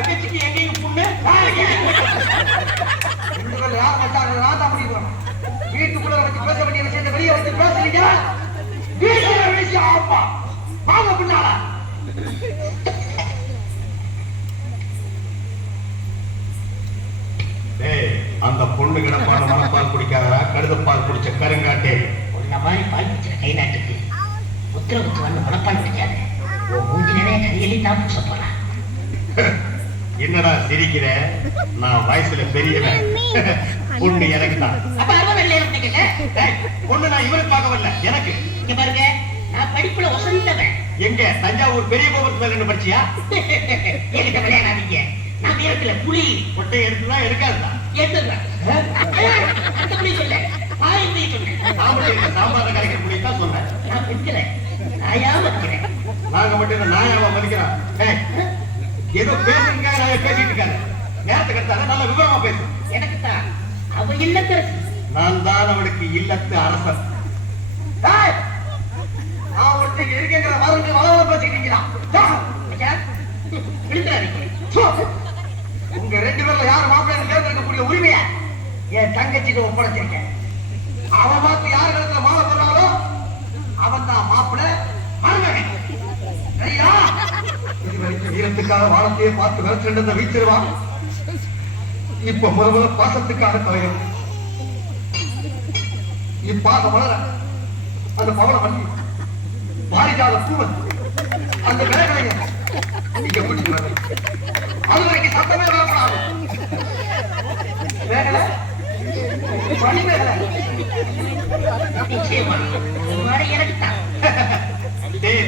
தங்கச்சிக்கு எங்கேயும் புண்ணு யார் மச்சான் நான் தான் முடிவு வீட்டுக்குள்ள வச்சு பேச வேண்டிய விஷயத்தை வெளியே வச்சு பேசுறீங்க வீட்டுல விஷயம் ஆப்பா வாங்க பின்னால அந்த பொண்ணு கிடப்பான மனப்பால் குடிக்காதா கழுதப்பால் குடிச்ச கருங்காட்டே உன்ன மாதிரி பால் குடிச்ச கை நாட்டுக்கு உத்தரவுக்கு வந்து மனப்பால் குடிக்காது மூஞ்சி நிறைய கையெழி தான் பூச போறான். என்னடா சிரிக்கிற? நான் வயசுல பெரியவன். பொண்ணு எனக்கு தான். அப்ப பொண்ணு நான் இவருக்கு பார்க்க வரல, எனக்கு. இங்க பாருங்க, நான் படிப்புல வசந்தவன். எங்க தஞ்சாவூர் பெரிய கோபுரத்து மேல என்ன படிச்சியா? என்கிட்ட விளையாடாதீங்க. நான் வீரத்துல புலி கொட்டை எடுத்துதான் எடுக்காதுதான் எடுத்துடுறேன். அந்த புலி சொல்ல சாம்பார கரைக்கிற புலி தான் சொன்னேன். நான் பிடிக்கல, நாயா மதிக்கிறேன். நாங்க மட்டும் நாயாவா மதிக்கிறோம்? ஏதோ பேசுறதுக்காக நாங்க பேசிட்டு இருக்காரு. நேரத்தை கட்டாத நல்ல விவரமா பேசு. எனக்கு தான் அவ இல்லத்தரசி. நான் தான் அவளுக்கு இல்லத்து அரசன். நான் ஒருத்தங்க இருக்கிற மருந்து வளவள பேசிட்டீங்களா? உங்க ரெண்டு பேர்ல யாரு மாப்பிள்ளை தேர்ந்தெடுக்கக்கூடிய உரிமைய என் தங்கச்சிக்கு ஒப்படைச்சிருக்கேன். அவன் பார்த்து யாரு இடத்துல மாலை போடுறாங்களோ அவன் தான் மாப்பிள்ளை மருமகன். சரியா? இதுவரைக்கும் வீரத்துக்காக வாழத்தையே பார்த்து விரட்டு வீச்சிருவான். இப்ப முதல்ல பாசத்துக்காக தலைவர் இப்பாக வளர அந்த பவள வண்டி மாறிக்காத பூவன் அந்த மேகலைய இங்க கூட்டிட்டு வர அது வரைக்கும் சத்தமே வரக்கூடாது. மேகலை பணி மேகலை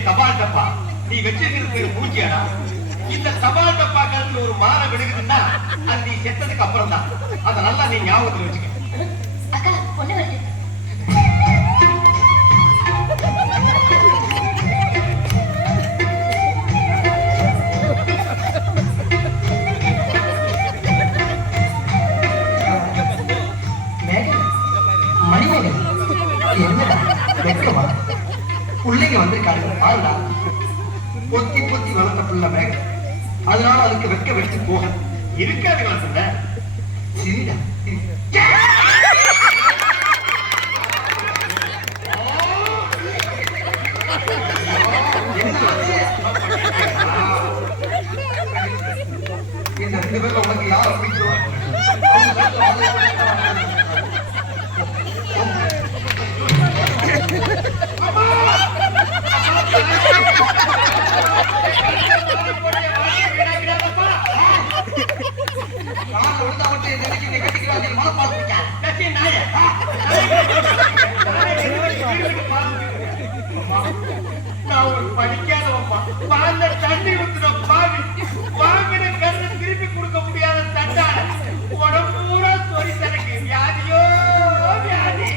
தபால் டப்பா நீ வச்சிருக்கிறது பேரு பூஜ்யாடா. இந்த தபால் டப்பா கழுத்துல ஒரு மாலை விடுக்குதுன்னா அது நீ செத்ததுக்கு அப்புறம் தான். அதை நல்லா நீ ஞாபகத்துல வச்சுக்க. அக்கா பொண்ணு வருது. பிள்ளைங்க வந்திருக்காங்க பாருடா. பொத்தி பொத்தி வளர்த்த பிள்ளை மேக, அதனால அதுக்கு வெக்க வெட்டி போக இருக்காது வளர்த்துங்க. சரிடா. இந்த ரெண்டு பேர்ல உனக்கு யார பிடிக்கும்? நான் ஒரு படிக்காதவப்பா, வாழ்ந்த தண்ணி ஊத்துன பாவி, வாங்கின கருணை திருப்பி கொடுக்க முடியாத தட்டான உடம்பு பூரா சொறி தனக்கு வியாதியோ வியாதி.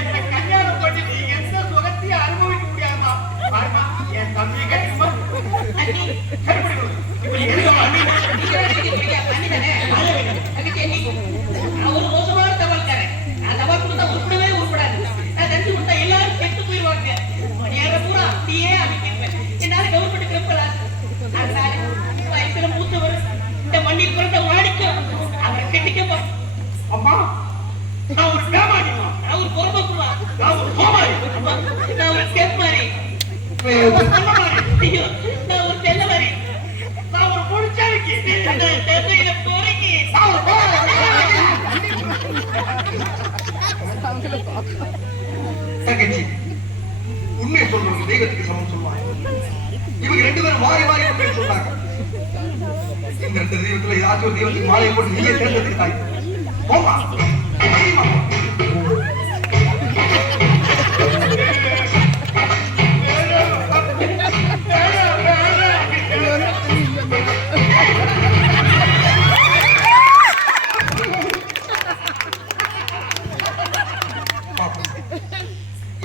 என்ன கல்யாணம் பண்ணி நீ எந்த சுகத்தையும் அனுபவிக்க முடியாதா? பாருமா, என் தம்பி கட்டிமா அவரு மோசமான தபால் தரேன். நான் தபால் கொடுத்தா உருப்படவே உருப்படாது. நான் தந்து கொடுத்தா எல்லாரும் கெட்டு போயிடுவாங்க. மணியார பூரா அப்படியே அமைக்கிருப்பேன். என்னால கவர்மெண்ட் கிளம்பலாம். அதனால வயசுல மூத்தவர் இந்த மண்ணில் பிறந்த வாடிக்கும் அவரை கெட்டிக்கப்பா. அம்மா, நான் ஒரு பேமாடிமா, நான் ஒரு பொறுப்புமா, நான் ஒரு சோமாரி, நான் ஒரு தெம்மாரி, ஐயோ நான் ஒரு தெல்லமாரி, நான் ஒரு பொடிச்சாரிக்கு, தென்னையில போறீங்க. தங்கச்சி உண்மையை சொல்றவங்க தெய்வத்துக்கு சமம் சொல்லுவாங்க. இவங்க ரெண்டு பேரும் மாறி மாறி உண்மையை சொன்னாங்க. இந்த ரெண்டு தெய்வத்துல ஏதாச்சும் ஒரு தெய்வத்துக்கு மாலையை போட்டு நீயே தேர்ந்தெடுத்து தாய் போமா.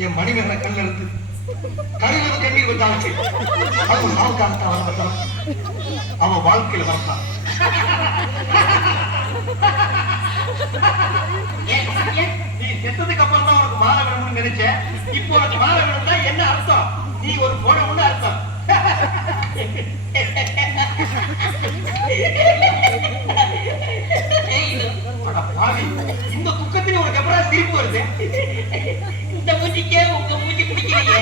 என் மணிமேகலை கல்ல இருந்து கழிவு கண்ணீர் வந்தாச்சு. அது சாவுக்காகத்தான் அவன் வந்தான். அவன் வாழ்க்கையில வந்தான். நீ செத்ததுக்கு அப்புறம் தான் உனக்கு மாலை வேணும்னு நினைச்சேன். இப்போ உனக்கு மாலை வேணும்னா என்ன அர்த்தம்? நீ ஒரு பொண்ணு அர்த்தம். அட பாவி, இந்த துக்கத்திலே உனக்கு எப்படா சிரிப்பு வருது? இந்த மூஞ்சிக்கே உங்க மூஞ்சி பிடிக்கலையே.